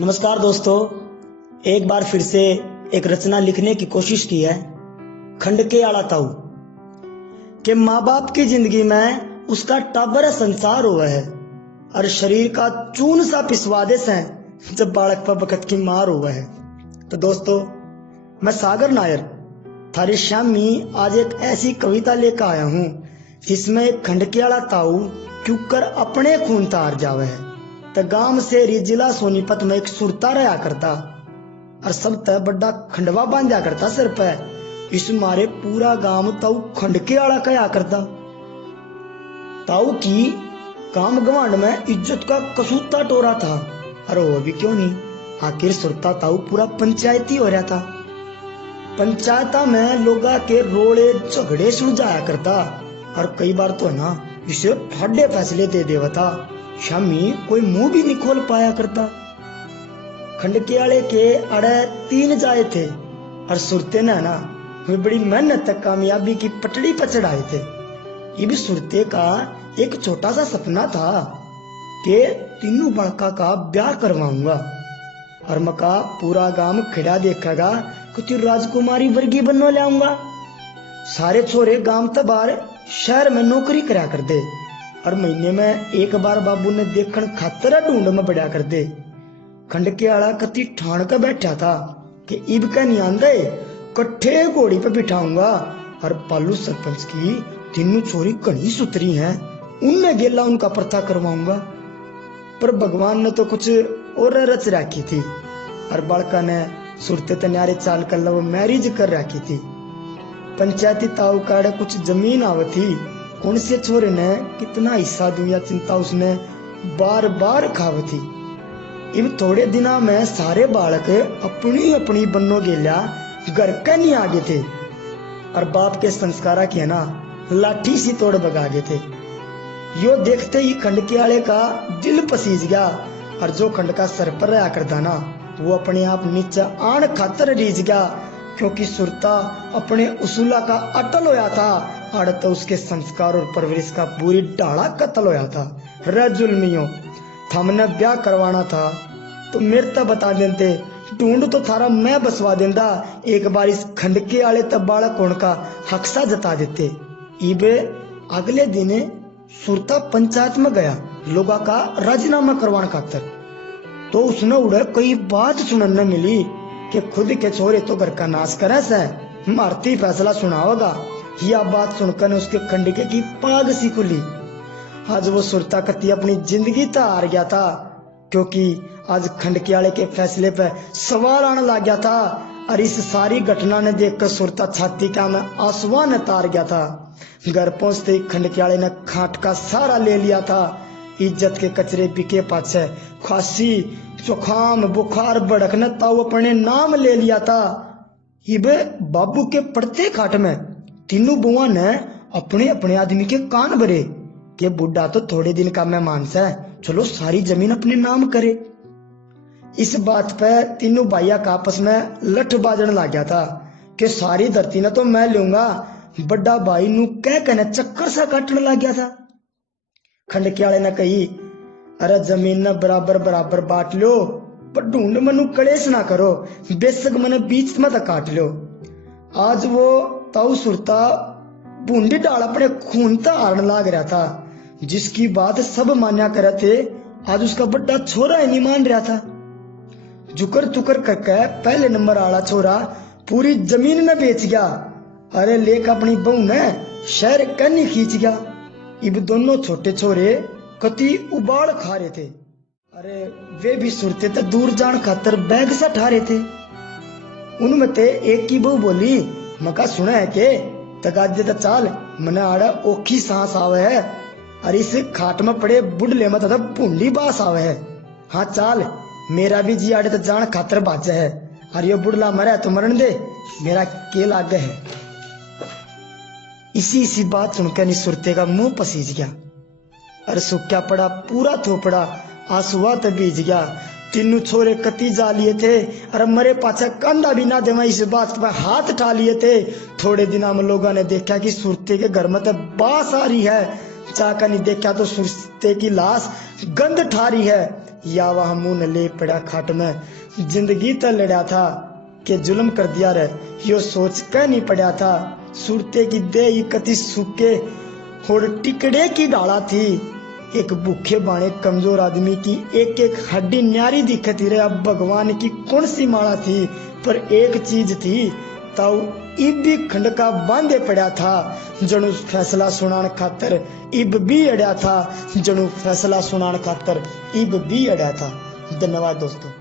नमस्कार दोस्तों, एक बार फिर से एक रचना लिखने की कोशिश की है। खंडके आला ताऊ के माँ बाप की जिंदगी में उसका टाबर संसार हुआ है और शरीर का चून सा पिसवा दे से जब बालक पर बखत की मार हुआ है। तो दोस्तों, मैं सागर नायर थारी शामी आज एक ऐसी कविता लेकर आया हूँ जिसमें एक खंडके आला ताऊ क्यों कर अपने खून तार जावे है। तो गांव से जिला सोनीपत में एक सुरता रहा करता और सब तय बड़ा खंडवा बांधा करता सिर पे। इस मारे पूरा गांव ताऊ खंडके आला कहा करता। ताऊ की काम गवांड में इज्जत का कसूता टोरा था। अरे वो भी क्यों नहीं, आखिर सुरता ताऊ पूरा पंचायती हो रहा था। पंचायता में लोगा के रोड़े झगड़े सुलझाया करता और कई बार तो है ना इसे ठाडे फैसले दे देवा था। शामी कोई मुंह भी नहीं खोल पाया करता। खंडके आले के अड़े 3 जाए थे और सुरते ने ना वे बड़ी मेहनत तक कामयाबी की पटड़ी पर चढ़ाए थे। ये भी सुरते का एक छोटा सा सपना था कि तीनों बड़का का ब्याह करवाऊंगा और मका पूरा गांव खड़ा देखेगा कि राजकुमारी वर्गी बनवा ले आऊंगा। सारे छोरे गांव तबार शहर में नौकरी करा कर दे और महीने में एक बार बाबू ने देखन खातर ढूंढ में बढ़ा कर दे। खंडके आला कति ठाण कर बैठा था कि इब का नहीं आंदे कट्ठे घोड़ी पे बिठाऊंगा और पालू सरपंच की तीनों छोरी कहीं सुतरी हैं, उनमें गेला उनका प्रथा करवाऊंगा। पर भगवान ने तो कुछ और रच रखी थी और बड़का ने सुरते तन्यारे चाल कर लो मैरिज कर रखी थी। पंचायती ताऊ काड़े कुछ जमीन आव थी, कौन से छोरे ने कितना हिस्सा दूं चिंता उसने बार बार खाव थी। इन थोड़े दिना में सारे बालक अपनी अपनी बन्नो गेल्या घर का नहीं आगे थे और बाप के संस्कारा की है ना लाठी सी तोड़ बगागे थे। यो देखते ही खंडके आले का दिल पसीज गया और जो खंड का सर पर रहा करता ना वो अपने आप नीचे आन खातर रीझ गया, क्योंकि सुरता अपने उसूला का अटल होया था और तो उसके संस्कार और परवरिश का पूरी डाला कत्ल होया था। रे जुल्मियों, हमने ब्याह करवाना था तो मेरे तक बता देते, ढूंढ तो थारा मैं बसवा देंदा, एक बार इस खंडके आले तब बालक होने का हक्सा जता देते। इबे अगले दिन सुरता पंचायत में गया लोगा का राजीनामा करवाने खातर। तो उसने उड़े कई बात सुनने मिली कि खुद के छोरे तो घर का नाश करे से मारती फैसला सुनाओगा। यह बात सुनकर उसके खंडके की पाग सी खुली। आज वो सुरता कती अपनी जिंदगी तो हार गया था, क्योंकि आज खंडके आले के फैसले पे सवाल आने लग गया था और इस सारी घटना ने देखकर सुरता छाती का में आंसुओं ने तार गया था। घर पहुंचते ही खंडके आले ने खाट का सारा ले लिया था। इज्जत के कचरे बिके पाछे खांसी जुखाम बुखार भड़कने ताऊ अपने नाम ले लिया था। इबे बाबू के पड़ते खाट में तीनों बुआ ने अपने अपने आदमी के कान भरे कि बुढ़ा तो थोड़े दिन का मेहमान से, चलो सारी जमीन अपने नाम करे। इस बात पे तीनों भाइया का आपस में लठ बाजन लग गया था कि सारी धरती ने तो मैं लूंगा। बड़ा भाई नू कह कहने चक्कर सा काटने लग गया था। खंडके आले ने कही, अरे जमीन ने बराबर बराबर बांट लो, पर ढूंढ मनु कलेश ना करो, बेशक मने बीच में तो काट लो। आज वो ताऊ सुरता बूंदी डाल अपने खून ता हारने लाग रहा था, जिसकी बात सब मान्या करे थे। आज उसका बड़ा छोरा ही नहीं मान रहा था। जुकर तुकर करके पहले नंबर आला छोरा पूरी जमीन में बेच गया। अरे लेक अपनी बहू ने शहर कन्नी खींच गया। इब दोनों छोटे छोरे कति उबाड़ खा रहे थे। अरे वे भी सुरते तो दूर जान खातर बैग सा ठा रहे थे। उनमें ते एक की बहू बोली, मका सुना है के तगाजे तो चाल मने आड़ा ओखी सांस आवे है और इस खाट में पड़े बुढ़ले में तो भूंडी बास आवे है। हाँ चाल, मेरा भी जी आड़े तो जान खातर बाजे है और यो बुढ़ला मरे तो मरण दे, मेरा के लागे है। इसी बात सुनकर नी सुरते का मुंह पसीज गया और सूखा पड़ा पूरा थोपड़ा आंसुआ तो बीज गया। तीनों छोरे कति जा लिए थे और मरे पाछा कंधा भी ना दे इस बात पर हाथ उठा लिए थे। थोड़े दिनों में लोगों ने देखा कि सुरते के घर में तो बास आ रही है। जाकर नहीं देखा तो सुरते की लाश गंध ठा रही है। या वह मुंह न ले पड़ा खाट में। जिंदगी तो लड़ा था कि जुल्म कर दिया रे, यो सोच कर नहीं पड़ा था। सुरते की दे कति सूखे और टिकड़े की डाला थी। एक भूखे बाणे कमजोर आदमी की एक एक हड्डी न्यारी दिखती रे। अब भगवान की कौन सी माला थी, पर एक चीज थी, ताऊ इब भी खंड का बांधे पड़ा था। जणु फैसला सुनान खातर इब भी अड़ा था, जणु फैसला सुनान खातर इब भी अड़ा था। धन्यवाद दोस्तों।